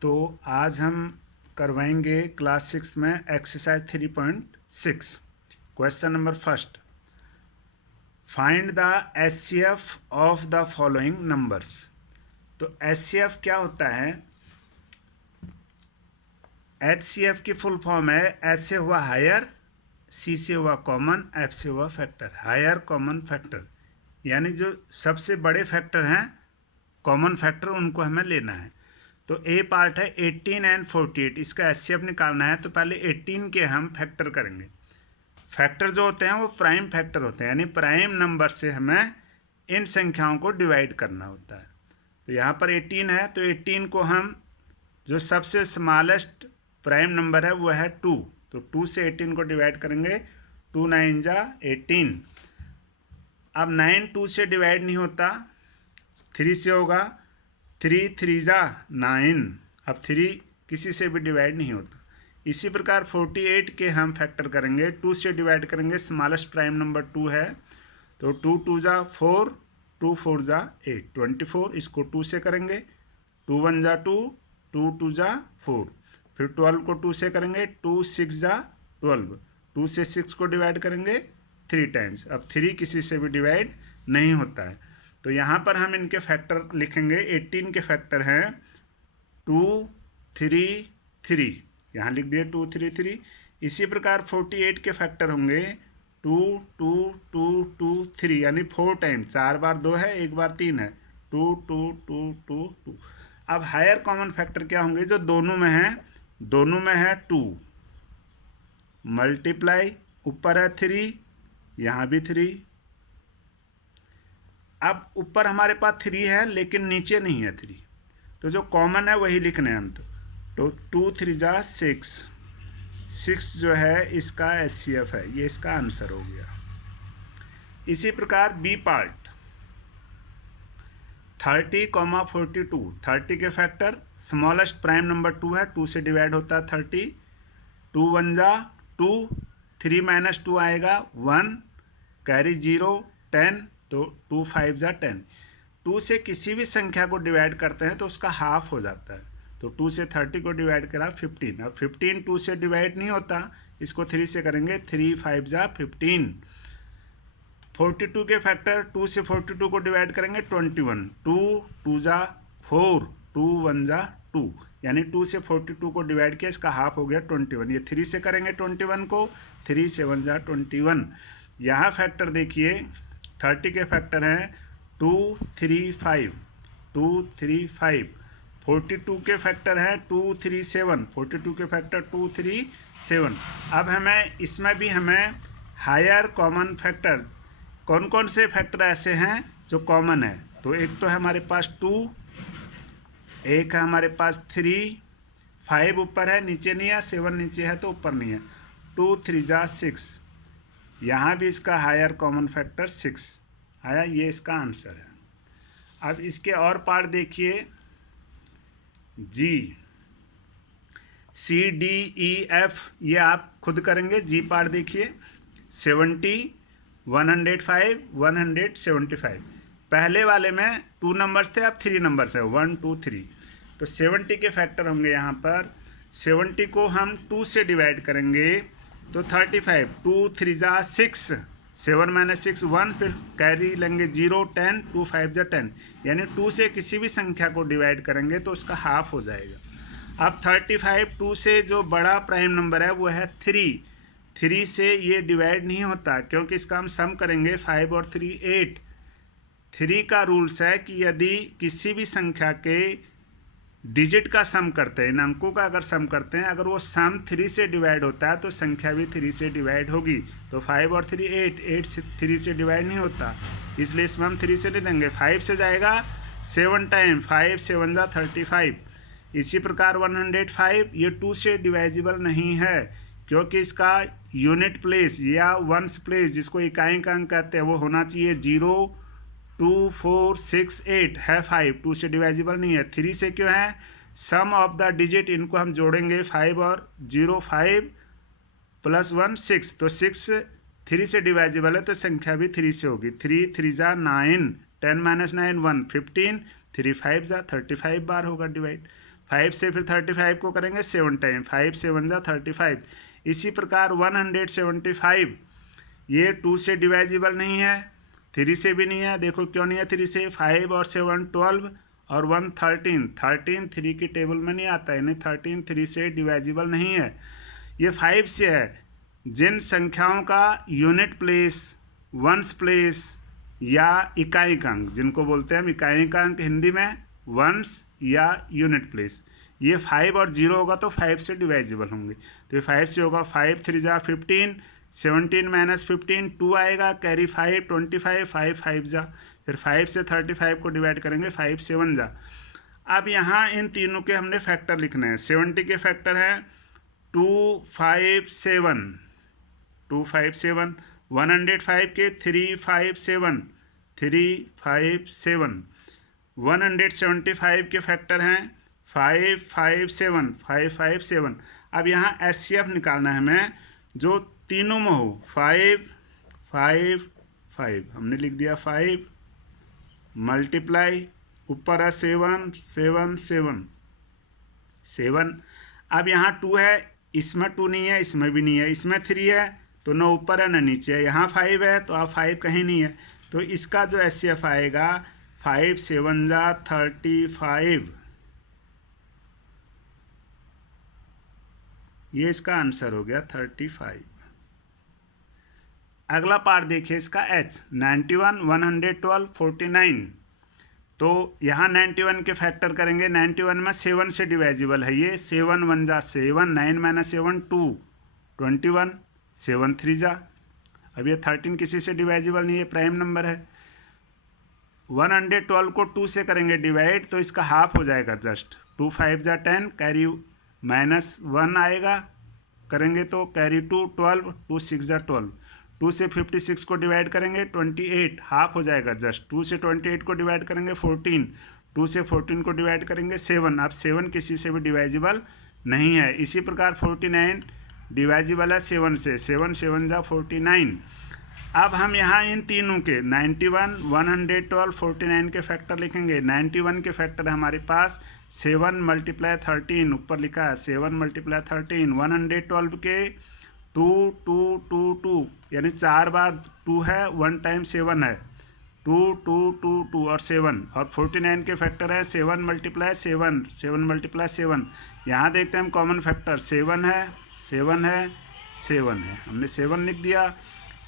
तो आज हम करवाएंगे क्लास 6 में exercise 3.6 question number first. Find the HCF of the following numbers. तो एचसीएफ क्या होता है? एचसीएफ की फुल फॉर्म है एच से हुआ हायर, सी से हुआ कॉमन, एफ से हुआ फैक्टर। हायर कॉमन फैक्टर यानी जो सबसे बड़े फैक्टर हैं, कॉमन फैक्टर, उनको हमें लेना है। तो ए पार्ट है 18 एंड 48, इसका एचसीएफ निकालना है। तो पहले 18 के हम फैक्टर करेंगे। फैक्टर जो होते हैं वो प्राइम फैक्टर होते हैं, यानी प्राइम नंबर से हमें इन संख्याओं को डिवाइड करना होता है। तो यहाँ पर 18 है, तो 18 को हम जो सबसे स्मॉलेस्ट प्राइम नंबर है वो है 2, तो 2 से 18 को डिवाइड करेंगे। 2 9 जा 18। अब 9 2 से डिवाइड नहीं होता, 3 से होगा। 3 3 जा 9। अब 3 किसी से भी डिवाइड नहीं होता। इसी प्रकार 48 के हम फैक्टर करेंगे। 2 से डिवाइड करेंगे, स्मॉलेस्ट प्राइम नंबर 2 है, तो 2 2 जा 4, 2 4 जा 8, 24। इसको 2 से करेंगे, 2 1 जा 2, 2 2 जा 4। फिर 12 को 2 से करेंगे, 2 6 जा 12, 2 से 6 को डिवाइड करेंगे 3 टाइम्स। अब 3 किसी से भी डिवाइड नहीं होता है। तो यहाँ पर हम इनके फैक्टर लिखेंगे। 18 के फैक्टर हैं 2 3 3, यहाँ लिख दिए 2 3 3। इसी प्रकार 48 के फैक्टर होंगे 2 2 2 2 3, यानी 4 टाइम। 4 बार 2 है, 1 बार 3 है, 2 2 2 2 2। अब हायर कॉमन फैक्टर क्या होंगे? जो दोनों में है, दोनों में है 2 मल्टीप्लाई, ऊपर है 3, यहाँ भी 3। अब ऊपर हमारे पास 3 है लेकिन नीचे नहीं है 3, तो जो कॉमन है वही लिखने हैं हम। तो 2 3 जा 6, 6 जो है इसका एचसीएफ है, ये इसका आंसर हो गया। इसी प्रकार बी पार्ट 30, 42। 30 के फैक्टर, स्मॉलेस्ट प्राइम नंबर 2 है, 2 से डिवाइड होता है 30। 2 1 जा 2, 3 - 2 आएगा 1, कैरी 0, 10, तो 2 5 जा 10। 2 से किसी भी संख्या को डिवाइड करते हैं तो उसका हाफ हो जाता है। तो 2 से 30 को डिवाइड करा 15। अब 15 2 से डिवाइड नहीं होता, इसको 3 से करेंगे, 3 5 जा 15। 42 के फैक्टर, 2 से 42 को डिवाइड करेंगे 21, 2 2 जा 4, 2 1 जा 2, यानी 2 से 42 को डिवाइड किया, इसका हाफ हो गया 21। ये 3 से करेंगे 21 को, 3 7 जा 21। यहाँ फैक्टर देखिए 30 के फैक्टर हैं 2 3 5, 2 3 5। 42 के फैक्टर हैं 2 3 7, 42 के फैक्टर 2 3 7। अब हमें इसमें भी हमें हायर कॉमन फैक्टर, कौन कौन से फैक्टर ऐसे हैं जो कॉमन है? तो एक तो है हमारे पास 2, एक है हमारे पास 3, 5 ऊपर है, नीचे नहीं है, 7 नीचे है तो ऊपर नहीं है। 2 3 जा 6, यहाँ भी इसका हायर कॉमन फैक्टर 6 आया, ये इसका आंसर है। अब इसके और पार्ट देखिए, जी सी डी ई एफ, ये आप खुद करेंगे। जी पार्ट देखिए 70, 105, 175। पहले वाले में 2 नंबर्स थे, अब 3 नंबर्स है, 1 2 3। तो 70 के फैक्टर होंगे यहाँ पर। 70 को हम 2 से डिवाइड करेंगे तो 35, 2 3 जा 6, 7 - 6 1, फिर कैरी लेंगे 0, 10, 2 5 जा 10, यानी 2 से किसी भी संख्या को डिवाइड करेंगे तो उसका हाफ हो जाएगा। अब 35, 2 से जो बड़ा प्राइम नंबर है वो है 3, 3 से ये डिवाइड नहीं होता क्योंकि इसका हम सम करेंगे, 5 और 3 8। 3 का रूल्स है कि यदि किसी भी संख्या के डिजिट का सम करते हैं, इन अंकों का अगर सम करते हैं, अगर वो सम 3 से डिवाइड होता है तो संख्या भी 3 से डिवाइड होगी। तो 5 और 3 8, 8 से 3 से डिवाइड नहीं होता, इसलिए इसमें हम 3 से नहीं देंगे। 5 से जाएगा 7 टाइम, 5 7 जा 35। इसी प्रकार 105, ये 2 से डिवाइजिबल नहीं है क्योंकि इसका यूनिट प्लेस या वंस प्लेस, जिसको इकाई का अंक कहते हैं, वो होना चाहिए 0 2 4 6 8 है। 5 2 से डिवाइजिबल नहीं है। 3 से क्यों है? सम ऑफ द डिजिट, इनको हम जोड़ेंगे 5 और 0, 5 + 1 6, तो 6 3 से डिवाइजिबल है तो संख्या भी 3 से होगी। 3 3 जा 9, 10 - 9 1, 15, 3 5 जा 35 बार होगा डिवाइड। 5 से फिर 35 को करेंगे 7 टाइम, 5 7 जा 35। इसी प्रकार 175 ये 2 से डिवाइजिबल नहीं है, 3 से भी नहीं है। देखो क्यों नहीं है 3 से, 5 और 7 12 और 1 13, 13 3 की टेबल में नहीं आता, यानी 13 3 से डिवाइजिबल नहीं है। ये 5 से है। जिन संख्याओं का यूनिट प्लेस, वंस प्लेस या इकाई अंक, जिनको बोलते हैं हम इकाई अंक हिंदी में, वंस या यूनिट प्लेस, ये 5 और 0 होगा तो 5 से डिवाइजिबल होंगे। तो ये 5 से होगा, 5 3 जा 15, 17 माइनस 15 2 आएगा, कैरी 5 25, 5 5 जा, फिर 5 से 35 को डिवाइड करेंगे, 5 7 जा। अब यहाँ इन तीनों के हमने फैक्टर लिखने हैं। 70 के फैक्टर हैं 257, 257, 105 के 357, 357, 175 के फैक्टर हैं 557, 557। अब यहाँ HCF निकालना है हमें जो तीनों में हो, 5 5 5, हमने लिख दिया 5 मल्टीप्लाई, ऊपर है 7 7 7 7। अब यहाँ 2 है, इसमें 2 नहीं है, इसमें भी नहीं है, इसमें 3 है तो न ऊपर है न नीचे है, यहाँ 5 है तो आप 5 कहीं नहीं है, तो इसका जो HCF आएगा 5 7 जा 35। ये इसका आंसर हो गया 35। अगला पार्ट देखिए इसका H, 91 112 49। तो यहाँ 91 के फैक्टर करेंगे, 91 में 7 से डिवाइजिबल है ये, 7 1 जा 7, 9 माइनस 7 2, 21, 7 3 जा। अब ये 13 किसी से डिवाइजिबल नहीं है, प्राइम नंबर है। 112 को 2 से करेंगे डिवाइड तो इसका हाफ हो जाएगा जस्ट, 2 5 जा 10, कैरी -1 आएगा, करेंगे तो कैरी 2 12, 2 6 जा 12, 2 से 56 को डिवाइड करेंगे 28, हाफ हो जाएगा जस्ट, 2 से 28 को डिवाइड करेंगे 14, 2 से 14 को डिवाइड करेंगे 7। अब 7 किसी से भी डिवाइजिबल नहीं है। इसी प्रकार 49 डिवाइजिबल है 7 से, 7 7 जा 49। अब हम यहाँ इन तीनों के 91 112 49 के फैक्टर लिखेंगे। 91 के फैक्टर हमारे पास 7 × 13, ऊपर लिखा है 7 × 13, 112 के 2 2 2 2, यानी 4 बार 2 है, 1 टाइम 7 है, 2 2 2 2 और 7। और 49 के फैक्टर है 7 × 7, 7 × 7। यहाँ देखते हैं हम कॉमन फैक्टर 7 है, 7 है, 7 है, हमने 7 लिख दिया।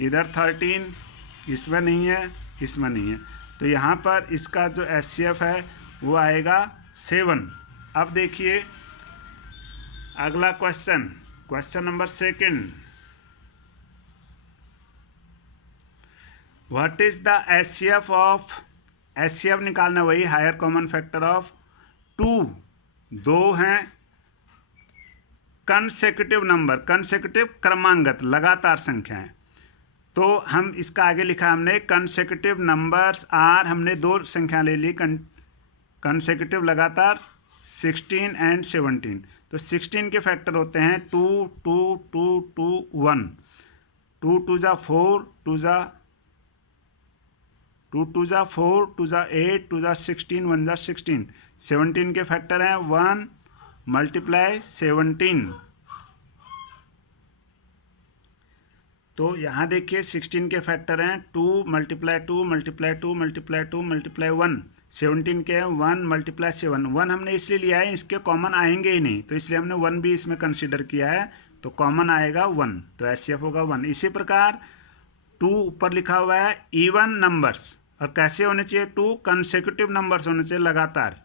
इधर 13, इसमें नहीं है, इसमें नहीं है, तो यहाँ पर इसका जो HCF है वो आएगा 7। अब देखिए अगला question, question number 2। What is the HCF of, HCF निकालना वही हायर कॉमन फैक्टर ऑफ 2, 2 हैं कंसेक्यूटिव नंबर, कंसेक्यूटिव क्रमांगत लगातार संख्याएं। तो हम इसका आगे लिखा हमने कंसेक्यूटिव नंबर्स आर, हमने 2 संख्या ले ली कंसेक्यूटिव लगातार 16 एंड 17। तो 16 के फैक्टर होते हैं 2 2 2 2 1, 2 2 जा 4, 2 जा 2 2 जा 4, 2 जा 8, 2 जा 16, 1 जा 16। 17 के फैक्टर हैं 1 × 17। तो यहाँ देखिए 16 के फैक्टर हैं 2 × 2 × 2 × 2 × 1। 17 के हैं 1 × 7। 1 हमने इसलिए लिया है, इसके कॉमन आएंगे ही नहीं, तो इसलिए हमने 1 भी इसमें कंसीडर किया है, तो कॉमन आएगा 1, तो HCF होगा 1। इसी प्रकार 2 ऊपर लिखा हुआ है इवन नंबर्स, और कैसे होने चाहिए 2 कंसेक्यूटिव नंबर्स होने चाहिए लगातार।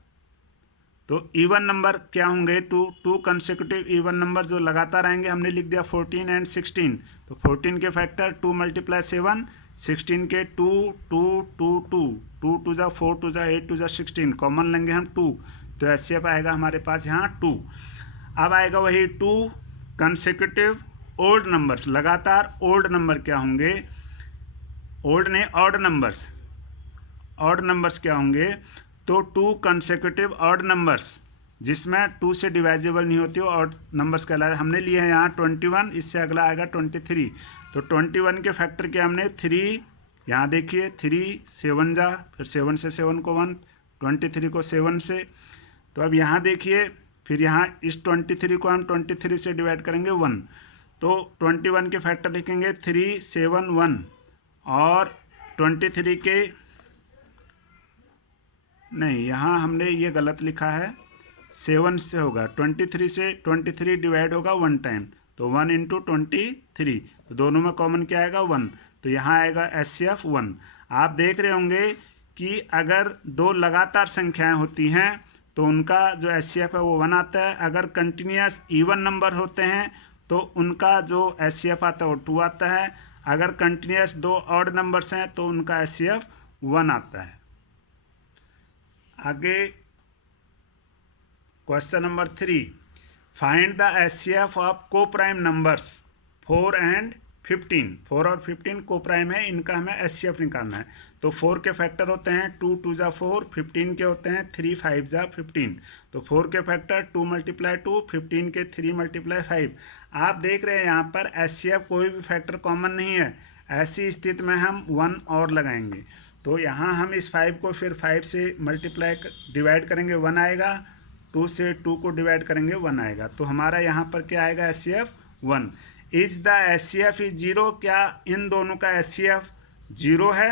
तो इवन नंबर क्या होंगे 2 कंसेक्यूटिव इवन नंबर जो लगातार आएंगे, हमने लिख दिया 14 एंड 16। तो 14 के फैक्टर 2 × 7, 16 के 2 2 2 2, 2 2 जा 4, 2 जा 8, 2 जा 16, कॉमन लेंगे हम 2, तो HCF आएगा हमारे पास यहाँ 2। अब आएगा वही 2 कंसेक्यूटिव ओल्ड नंबर्स, लगातार ओल्ड नंबर क्या होंगे, ओल्ड नहीं ऑड नंबर्स, ऑड नंबर्स क्या होंगे, तो 2 कंसेक्यूटिव ऑड नंबर्स जिसमें 2 से डिवाइजिबल नहीं होती, ऑड नंबर्स कहलाते। हमने लिए हैं यहाँ 21, इससे अगला आएगा 23। तो 21 के फैक्टर के हमने 3, यहाँ देखिए 3 7 जा, फिर 7 से 7 को 1, 23 को 7 से। तो अब यहाँ देखिए फिर यहाँ इस 23 को हम 23 से डिवाइड करेंगे 1, तो 21 के फैक्टर लिखेंगे 371 और 23 के नहीं, यहाँ हमने ये गलत लिखा है, 7 से होगा, 23 से 23 डिवाइड होगा 1 टाइम, तो 1 इंटू 23, तो दोनों में कॉमन क्या आएगा 1, तो यहाँ आएगा HCF 1। आप देख रहे होंगे कि अगर दो लगातार संख्याएं होती हैं तो उनका जो HCF है वो 1 आता है, अगर कंटिन्यूस इवन नंबर होते हैं तो उनका जो HCF आता है वो 2 आता है, अगर कंटिन्यूस दो ऑड नंबर्स हैं तो उनका HCF 1 आता है। आगे question number 3, find the HCF of को प्राइम नंबर्स 4 and 15। 4 और 15 को प्राइम है, इनका हमें HCF निकालना है। तो 4 के फैक्टर होते हैं 2 2 जा 4, 15 के होते हैं 3 5 जा 15, तो 4 के फैक्टर 2 × 2, 15 के 3 × 5। आप देख रहे हैं यहाँ पर HCF कोई भी फैक्टर कॉमन नहीं है, ऐसी स्थिति में हम 1 और लगाएंगे, तो यहाँ हम इस 5 को फिर 5 से डिवाइड करेंगे 1 आएगा, 2 से 2 को डिवाइड करेंगे 1 आएगा, तो हमारा यहाँ पर क्या आएगा HCF 1। Is the HCF is 0, क्या इन दोनों का HCF 0 है,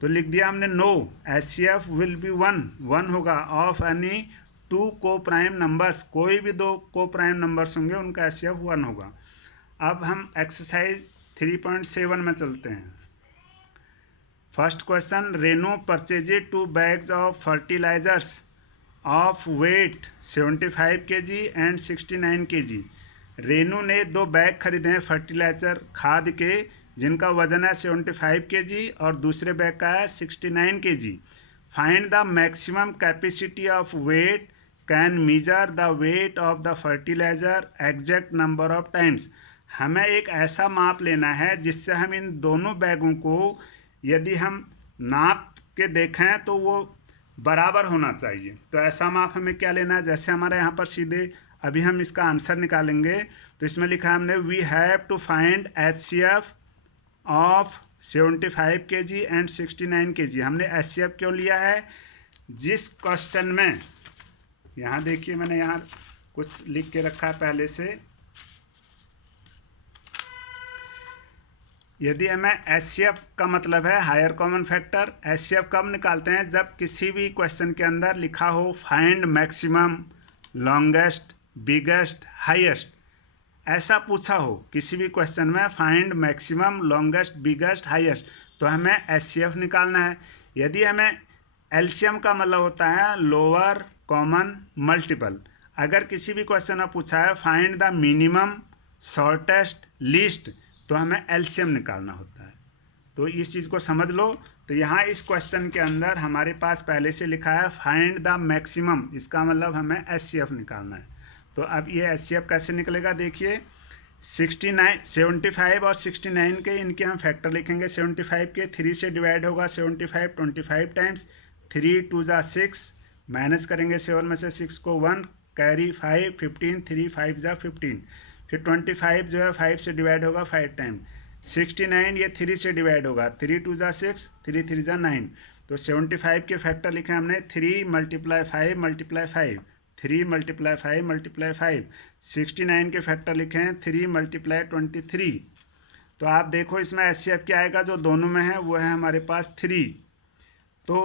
तो लिख दिया हमने नो, HCF विल बी 1 होगा ऑफ एनी 2 को प्राइम नंबर्स, कोई भी दो को प्राइम नंबर्स होंगे उनका HCF 1 होगा। अब हम एक्सरसाइज 3.7 में चलते हैं। First question, Renu purchased 2 bags of fertilizers of weight 75 kg and 69 kg। Renu ने 2 बैग खरीदे हैं फर्टिलाइजर खाद के जिनका वजन है 75 kg और दूसरे बैग का है 69 kg। Find the maximum capacity of weight can measure the weight of the fertilizer exact number of times. हमें एक ऐसा माप लेना है जिससे हम इन दोनों बैगों को यदि हम नाप के देखें तो वो बराबर होना चाहिए। तो ऐसा माप हमें क्या लेना है, जैसे हमारे यहाँ पर सीधे अभी हम इसका आंसर निकालेंगे, तो इसमें लिखा है हमने we have to find HCF of 75 kg and 69 kg। हमने HCF क्यों लिया है, जिस क्वेश्चन में, यहाँ देखिए मैंने यहाँ कुछ लिख के रखा है पहले से, यदि हमें HCF का मतलब है हायर कॉमन फैक्टर, HCF कब निकालते हैं, जब किसी भी क्वेश्चन के अंदर लिखा हो find maximum, longest, biggest, highest, ऐसा पूछा हो किसी भी क्वेश्चन में find maximum, longest, biggest, highest, तो हमें HCF निकालना है। यदि हमें LCM का मतलब होता है लोअर कॉमन मल्टीपल, अगर किसी भी क्वेश्चन में पूछा है find the minimum, shortest, least, तो हमें LCM निकालना होता है। तो इस चीज़ को समझ लो। तो यहाँ इस क्वेश्चन के अंदर हमारे पास पहले से लिखा है फाइंड द मैक्सिमम, इसका मतलब हमें HCF निकालना है। तो अब ये HCF कैसे निकलेगा, देखिए 75 और 69 के इनके हम फैक्टर लिखेंगे। 75 के 3 से डिवाइड होगा 75 25 टाइम्स, 3 2 जा 6, माइनस करेंगे 7 में से 6 को 1, कैरी 5, 15, 3 5 जा 15, फिर 25 जो है 5 से डिवाइड होगा 5 टाइम, 69 ये 3 से डिवाइड होगा, 3 2 जा 6, 3 3 जा 9, तो 75 के फैक्टर लिखे हमने 3 × 5 × 5, 3 × 5 × 5, 69 के फैक्टर लिखे हैं 3 × 23। तो आप देखो इसमें HCF क्या आएगा, जो दोनों में है वो है हमारे पास 3, तो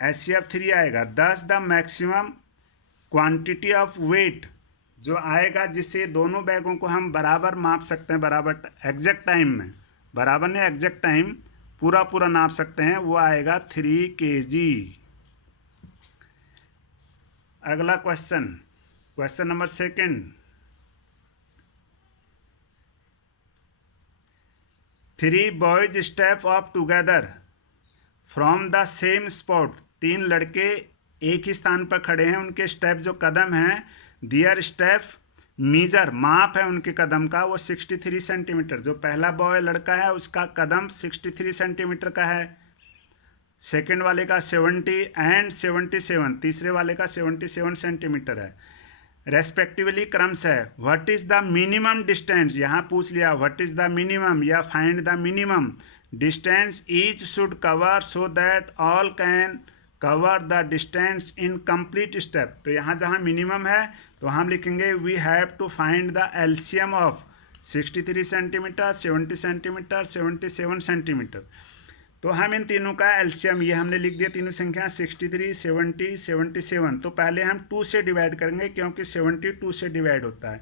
HCF 3 आएगा। 10 the maximum quantity of weight जो आएगा जिससे दोनों बैगों को हम बराबर माप सकते हैं, बराबर एग्जैक्ट टाइम में, बराबर नहीं एग्जैक्ट टाइम पूरा नाप सकते हैं, वो आएगा 3 kg। अगला question, question number 2, 3 boys step of together from the same spot. 3 लड़के एक ही स्थान पर खड़े हैं, उनके स्टेप जो कदम हैं, दियर स्टेप मीजर, माप है उनके कदम का, वो 63 सेंटीमीटर। जो पहला बॉय लड़का है उसका कदम 63 सेंटीमीटर का है, सेकंड वाले का 70 एंड 77, तीसरे वाले का 77 सेंटीमीटर है रेस्पेक्टिवली, क्रम्स है। What is the minimum distance, यहाँ पूछ लिया व्हाट इज़ द मिनिमम या find the minimum distance each should cover so that all can cover the distance in complete step. तो यहाँ जहाँ मिनिमम है तो हम लिखेंगे we have to find the LCM of 63 centimeter, 70 centimeter, 77 centimeter. तो हम इन तीनों का एलसीएम, ये हमने लिख दिया तीनों संख्या 63, 70, 77। तो पहले हम 2 से डिवाइड करेंगे क्योंकि 70 2 से डिवाइड होता है,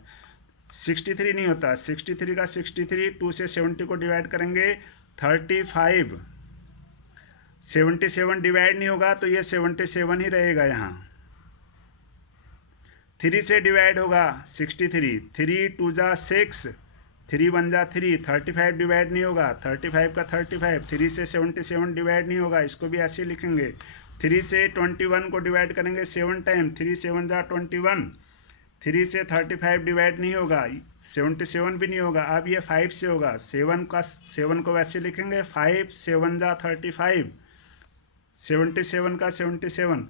63 नहीं होता। 63 का 63, 2 से 70 को डिवाइड करेंगे 35। 77 डिवाइड नहीं होगा तो ये 77 ही रहेगा। यहाँ 3 से डिवाइड होगा 63, 3 2 जा 6, 3 1 जा 3। 35 डिवाइड नहीं होगा, 35 का 35। 3 से 77 डिवाइड नहीं होगा, इसको भी ऐसे लिखेंगे। 3 से 21 को डिवाइड करेंगे 7 टाइम, 3 7 जा 21। 3 से 35 डिवाइड नहीं होगा, 77 भी नहीं होगा। अब ये 5 से होगा, 7 को वैसे लिखेंगे 5 7 जा 35। 77 का 77।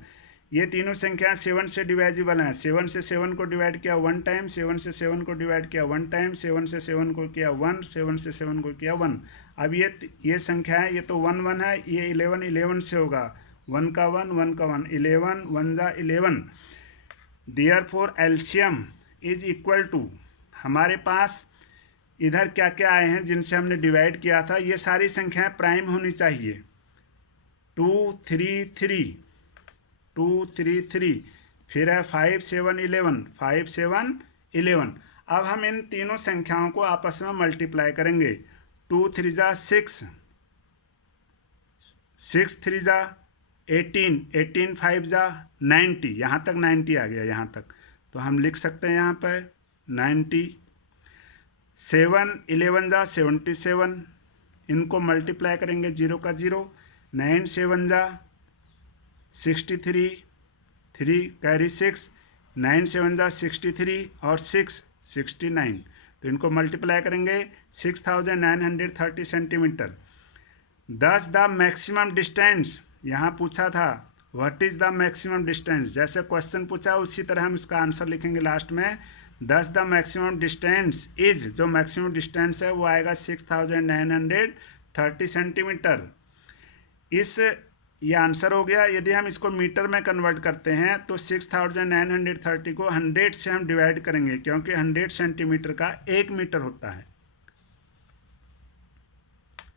ये तीनों संख्या 7 से डिवाइजिबल हैं। 7 से 7 को डिवाइड किया 1 टाइम, 7 से 7 को डिवाइड किया 1 टाइम, 7 से 7 को किया 1, 7 से 7 को किया 1। अब ये संख्या है, ये तो 1 1 है, ये 11 11 से होगा। 1 का 1, 1 का 1, 11 1 जा 11। Therefore LCM is equal to, हमारे पास इधर क्या क्या आए हैं जिनसे हमने डिवाइड किया था, ये सारी संख्याएं प्राइम होनी चाहिए। 2 3 3, 2 3 3, फिर है 5 7 11, 5 7 11। अब हम इन तीनों संख्याओं को आपस में मल्टीप्लाई करेंगे। 2 3 जा 6, 6 3 जा 18, 18 5 जा 90। यहाँ तक 90 आ गया यहाँ तक, तो हम लिख सकते हैं यहाँ पर 90। 7 11 जा 77, इनको मल्टीप्लाई करेंगे 0 का 0। 9 7 जा 63, 3 कैरी 6, 9 7 जा 63 और 6 69। तो इनको मल्टीप्लाई करेंगे 6930 सेंटीमीटर। दस द मैक्सिमम डिस्टेंस, यहाँ पूछा था what is the maximum distance, जैसे क्वेश्चन पूछा उसी तरह हम इसका आंसर लिखेंगे लास्ट में। दस द मैक्सिमम डिस्टेंस इज, जो मैक्सिमम डिस्टेंस है वो आएगा 6930 सेंटीमीटर। ये आंसर हो गया। यदि हम इसको मीटर में कन्वर्ट करते हैं तो 6930 को 100 से हम डिवाइड करेंगे क्योंकि 100 सेंटीमीटर का 1 मीटर होता है।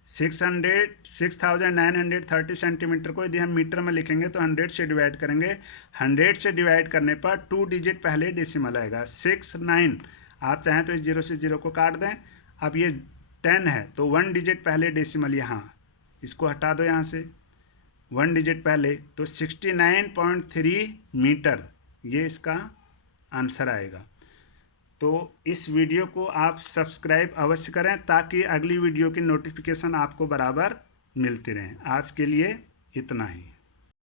6930 सेंटीमीटर को यदि हम मीटर में लिखेंगे तो 100 से डिवाइड करेंगे। 100 से डिवाइड करने पर 2 डिजिट पहले डेसिमल आएगा 69। आप चाहें तो इस 0 से 0 को काट दें। अब ये 10 है तो 1 डिजिट पहले डेसिमल, यहाँ इसको हटा दो यहाँ से 1 डिजिट पहले, तो 69.3 मीटर ये इसका आंसर आएगा। तो इस वीडियो को आप सब्सक्राइब अवश्य करें ताकि अगली वीडियो की नोटिफिकेशन आपको बराबर मिलती रहे। आज के लिए इतना ही।